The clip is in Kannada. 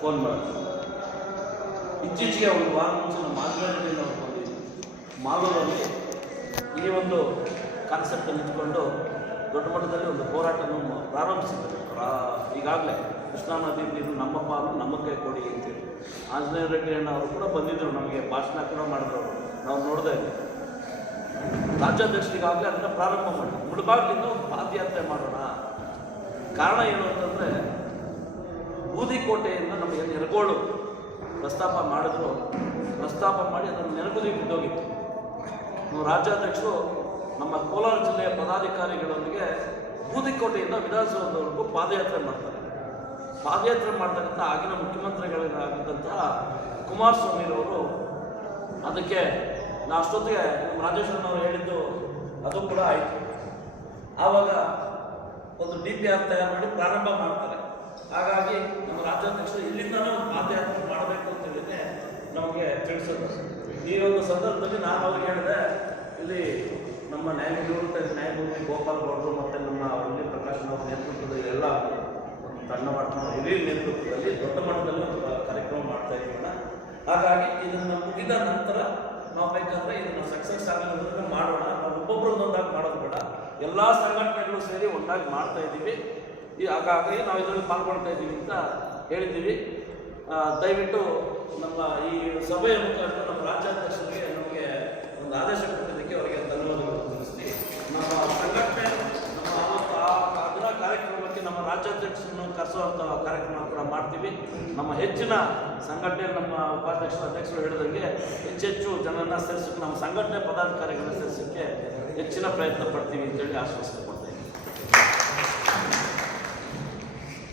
ಫೋನ್ ಮಾಡಿದ್ರು ಇತ್ತೀಚೆಗೆ ಒಂದು ವಾರ ಮುಂಚೆ ನಮ್ಮ ನಾವು ಅವ್ರು ಮಾಲೂರಲ್ಲಿ ಈ ಒಂದು ಕಾನ್ಸೆಪ್ಟನ್ನು ಇಟ್ಕೊಂಡು ದೊಡ್ಡ ಮಟ್ಟದಲ್ಲಿ ಒಂದು ಹೋರಾಟವನ್ನು ಪ್ರಾರಂಭಿಸಿದ್ದಾರೆ. ರಾ- ಈಗಾಗಲೇ ಕೃಷ್ಣಾ ನದಿ ನೀರು ನಮ್ಮ ಪಾಲು ನಮ್ಮ ಕೈ ಕೊಡಿ ಅಂತೇಳಿ. ಆಂಜನೇಯ ರೆಡ್ಡಿ ಅವರು ಕೂಡ ಬಂದಿದ್ದರು ನಮಗೆ, ಭಾಷಣ ಕೂಡ ಮಾಡಿದ್ರು. ಅವರು ನಾವು ಇದ್ದೀವಿ ರಾಜ್ಯಾಧ್ಯಕ್ಷರಿಗಾಗಲೇ ಅದನ್ನು ಪ್ರಾರಂಭ ಮಾಡಿ ಮುಳುಬಾಗ್ಲಿಂದ ಒಂದು ಪಾದಯಾತ್ರೆ ಮಾಡೋಣ. ಕಾರಣ ಏನು ಅಂತಂದರೆ ಬೂದಿಕೋಟೆಯಿಂದ ನಮಗೆ ನೆರಗೋಳು ಪ್ರಸ್ತಾಪ ಮಾಡಿದ್ರು. ಪ್ರಸ್ತಾಪ ಮಾಡಿ ಅದನ್ನು ನೆನಗುದಿ ಬಿದ್ದೋಗಿತ್ತು. ನಾವು ರಾಜ್ಯಾಧ್ಯಕ್ಷರು ನಮ್ಮ ಕೋಲಾರ ಜಿಲ್ಲೆಯ ಪದಾಧಿಕಾರಿಗಳೊಂದಿಗೆ ಬೂದಿಕೋಟೆಯಿಂದ ವಿಧಾನಸೌಧವರೆಗೂ ಪಾದಯಾತ್ರೆ ಮಾಡ್ತಾರೆ. ಪಾದಯಾತ್ರೆ ಮಾಡ್ತಕ್ಕಂಥ ಆಗಿನ ಮುಖ್ಯಮಂತ್ರಿಗಳಾಗಿದ್ದಂತಹ ಕುಮಾರಸ್ವಾಮಿರವರು ಅದಕ್ಕೆ ನಾ ಅಷ್ಟೊತ್ತಿಗೆ ನಮ್ಮ ರಾಜೇಶ್ವರನವರು ಹೇಳಿದ್ದು ಅದು ಕೂಡ ಆಯಿತು. ಆವಾಗ ಒಂದು ಡಿ ಪಿ ಆರ್ ತಯಾರು ಮಾಡಿ ಪ್ರಾರಂಭ ಮಾಡ್ತಾರೆ. ಹಾಗಾಗಿ ನಮ್ಮ ಇಲ್ಲಿಂದ ನಾವು ಒಂದು ಮಾಡಬೇಕು ಅಂತ ಹೇಳಿದ್ರೆ ನಮಗೆ ತಿಳಿಸೋದು. ಈ ಒಂದು ಸಂದರ್ಭದಲ್ಲಿ ನಾನು ಅವ್ರಿಗೆ ಹೇಳಿದೆ, ಇಲ್ಲಿ ನಮ್ಮ ನ್ಯಾಯಮೂರ್ತ ನ್ಯಾಯಮೂರ್ತಿ ಗೋಪಾಲ್ ಗೌಡರು ಮತ್ತು ನಮ್ಮ ಇಲ್ಲಿ ಪ್ರಕಾಶ್ ಅವರ ನೇತೃತ್ವದಲ್ಲಿ ಎಲ್ಲ ಒಂದು ತಂಡ ಮಾಡ್ಕೊಂಡು ಇಡೀ ನೇತೃತ್ವದಲ್ಲಿ ದೊಡ್ಡ ಮಟ್ಟದಲ್ಲಿ ಒಂದು ಕಾರ್ಯಕ್ರಮ ಮಾಡ್ತಾ ಇದ್ದೀವಣ್ಣ ಹಾಗಾಗಿ ಇದನ್ನು ಮುಗಿದ ನಂತರ ನಾವು ಬೇಕಾದ್ರೆ ಇದನ್ನು ಸಕ್ಸಸ್ ಆಗಲಿಲ್ಲ ಮಾಡೋಣ. ನಾವು ಒಬ್ಬೊಬ್ಬರು ಒಂದೊಂದಾಗಿ ಮಾಡೋದು ಬೇಡ. ಎಲ್ಲ ಸಂಘಟನೆಗಳು ಸೇರಿ ಒಂದಾಗಿ ಮಾಡ್ತಾ ಇದ್ದೀವಿ. ಈ ಹಾಗಾಗಿ ನಾವು ಇದರಲ್ಲಿ ಪಾಲ್ಗೊಳ್ತಾ ಇದ್ದೀವಿ ಅಂತ ಹೇಳಿದ್ದೀವಿ. ದಯವಿಟ್ಟು ನಮ್ಮ ಈ ಸಭೆಯ ಮುಖಾಂತರ ನಮ್ಮ ರಾಜ್ಯಾಧ್ಯಕ್ಷರಿಗೆ ನಮಗೆ ಒಂದು ಆದೇಶ ಕೊಟ್ಟಿದ್ದಕ್ಕೆ ಅವರಿಗೆ ಧನ್ಯವಾದಗಳು ತಿಳಿಸ್ತೀವಿ ನಮ್ಮ ಸಂಘಟನೆ, ನಮ್ಮ ಅದರ ಕಾರ್ಯಕ್ರಮಕ್ಕೆ ನಮ್ಮ ರಾಜ್ಯಾಧ್ಯಕ್ಷರನ್ನು ಕರೆಸುವಂಥ ಕಾರ್ಯಕ್ರಮ ಕೂಡ ಮಾಡ್ತೀವಿ. ನಮ್ಮ ಹೆಚ್ಚಿನ ಸಂಘಟನೆ ನಮ್ಮ ಉಪಾಧ್ಯಕ್ಷರು ಅಧ್ಯಕ್ಷರು ಹೇಳಿದಂಗೆ ಹೆಚ್ಚೆಚ್ಚು ಜನರನ್ನ ಸೇರಿಸೋಕ್ಕೆ ನಮ್ಮ ಸಂಘಟನೆ ಪದಾಧಿಕಾರಿಗಳನ್ನ ಸೇರಿಸೋಕ್ಕೆ ಹೆಚ್ಚಿನ ಪ್ರಯತ್ನ ಪಡ್ತೀವಿ ಅಂತೇಳಿ ಆಶ್ವಾಸ